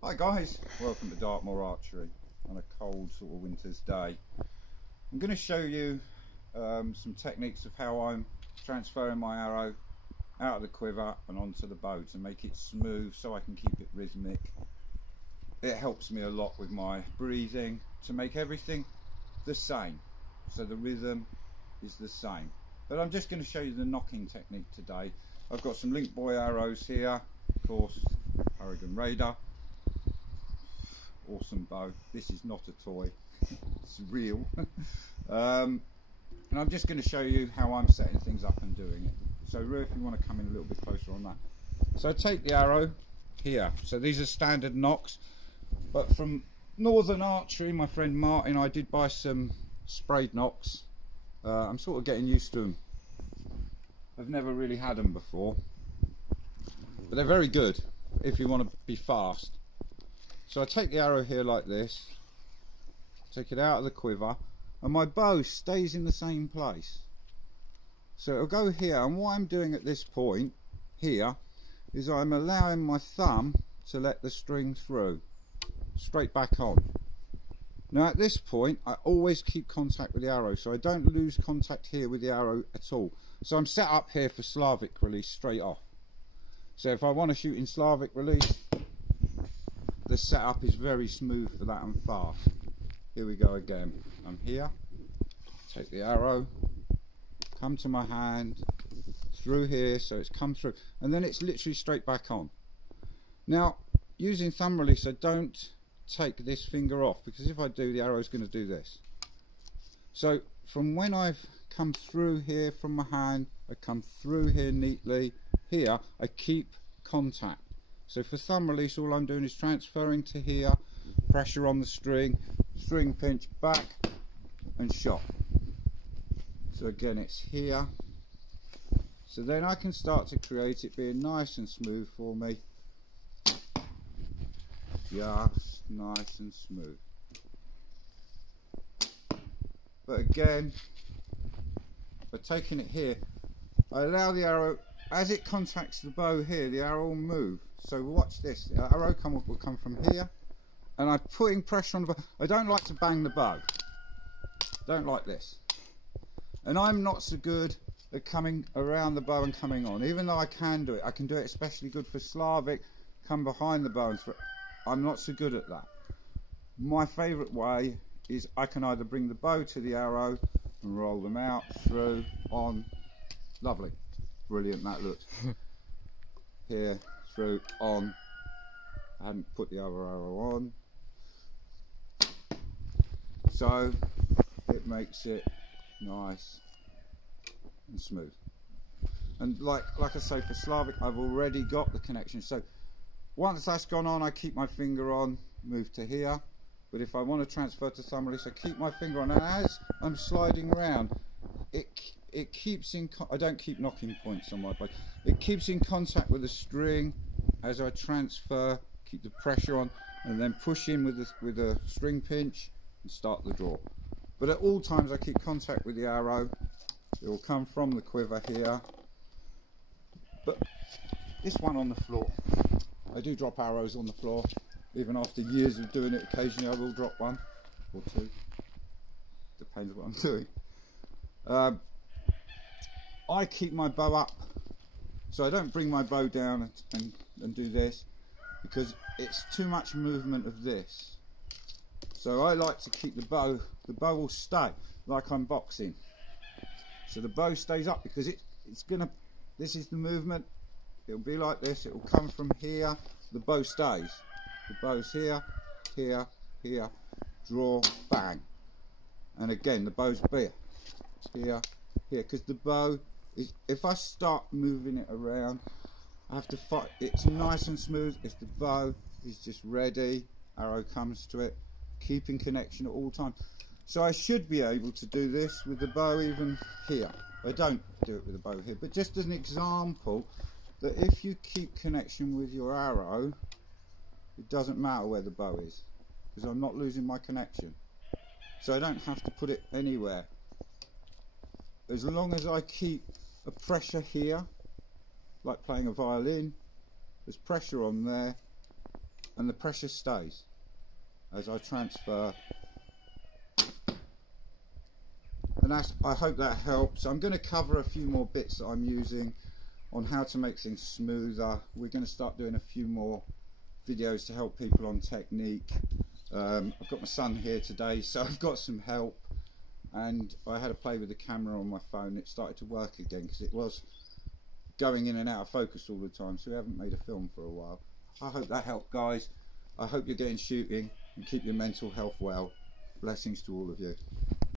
Hi guys, welcome to Dartmoor Archery on a cold sort of winter's day. I'm going to show you some techniques of how I'm transferring my arrow out of the quiver and onto the bow to make it smooth so I can keep it rhythmic. It helps me a lot with my breathing to make everything the same, so the rhythm is the same. But I'm just going to show you the nocking technique today. I've got some link buoy arrows here, of course, Paragon Raider. Awesome bow. This is not a toy, it's real. And I'm just going to show you how I'm setting things up and doing it. So Rue, if you want to come in a little bit closer on that. So take the arrow here. So these are standard nocks, but from Northern Archery, my friend Martin, I did buy some sprayed nocks. I'm sort of getting used to them. I've never really had them before, but they're very good if you want to be fast. So I take the arrow here like this, take it out of the quiver, and my bow stays in the same place. So it'll go here, and what I'm doing at this point here is I'm allowing my thumb to let the string through, straight back on. Now at this point I always keep contact with the arrow, so I don't lose contact here with the arrow at all. So I'm set up here for Slavic release straight off. So if I want to shoot in Slavic release, the setup is very smooth for that and fast. Here we go again. I'm here, take the arrow, come to my hand, through here, so it's come through, and then it's literally straight back on. Now, using thumb release, I don't take this finger off, because if I do, the arrow is going to do this. So from when I've come through here from my hand, I come through here neatly, here I keep contact. So for thumb release, all I'm doing is transferring to here, pressure on the string, string pinch, back and shot. So again it's here. So then I can start to create it being nice and smooth for me. Just nice and smooth. But again, by taking it here, I allow the arrow, as it contacts the bow here, the arrow will move. So watch this, the arrow will come from here, and I'm putting pressure on the bow. I don't like to bang the bow, don't like this. And I'm not so good at coming around the bow and coming on, even though I can do it. I can do it especially good for Slavic, come behind the bow and through. I'm not so good at that. My favourite way is I can either bring the bow to the arrow and roll them out, through, on. Lovely, brilliant that looks. Here, through, on. I hadn't put the other arrow on, so it makes it nice and smooth. And like I say, for Slavic I've already got the connection, so once that's gone on I keep my finger on, move to here. But if I want to transfer to thumb release, I keep my finger on, and as I'm sliding around, it keeps in, I don't keep knocking points on my bow, it keeps in contact with the string as I transfer, keep the pressure on, and then push in with a string pinch and start the draw. But at all times I keep contact with the arrow. It will come from the quiver here. But this one on the floor, I do drop arrows on the floor, even after years of doing it. Occasionally I will drop one or two, depends what I'm doing. I keep my bow up, so I don't bring my bow down and do this, because it's too much movement of this. So I like to keep the bow will stay like I'm boxing. So the bow stays up, because it's gonna, this is the movement, it'll be like this, it will come from here, the bow stays. The bow's here, here, here, draw, bang. And again the bow's here, here, here, because the bow is, if I start moving it around, I have to fight. It's nice and smooth if the bow is just ready, arrow comes to it, keeping connection at all times. So I should be able to do this with the bow even here. I don't do it with the bow here, but just as an example, that if you keep connection with your arrow, it doesn't matter where the bow is, because I'm not losing my connection. So I don't have to put it anywhere. As long as I keep a pressure here, like playing a violin, there's pressure on there, and the pressure stays as I transfer. And I hope that helps. I'm going to cover a few more bits that I'm using on how to make things smoother. We're going to start doing a few more videos to help people on technique. I've got my son here today, so I've got some help, and I had to play with the camera on my phone. It started to work again because it was going in and out of focus all the time, so we haven't made a film for a while. I hope that helped, guys. I hope you're getting shooting and keep your mental health well. Blessings to all of you.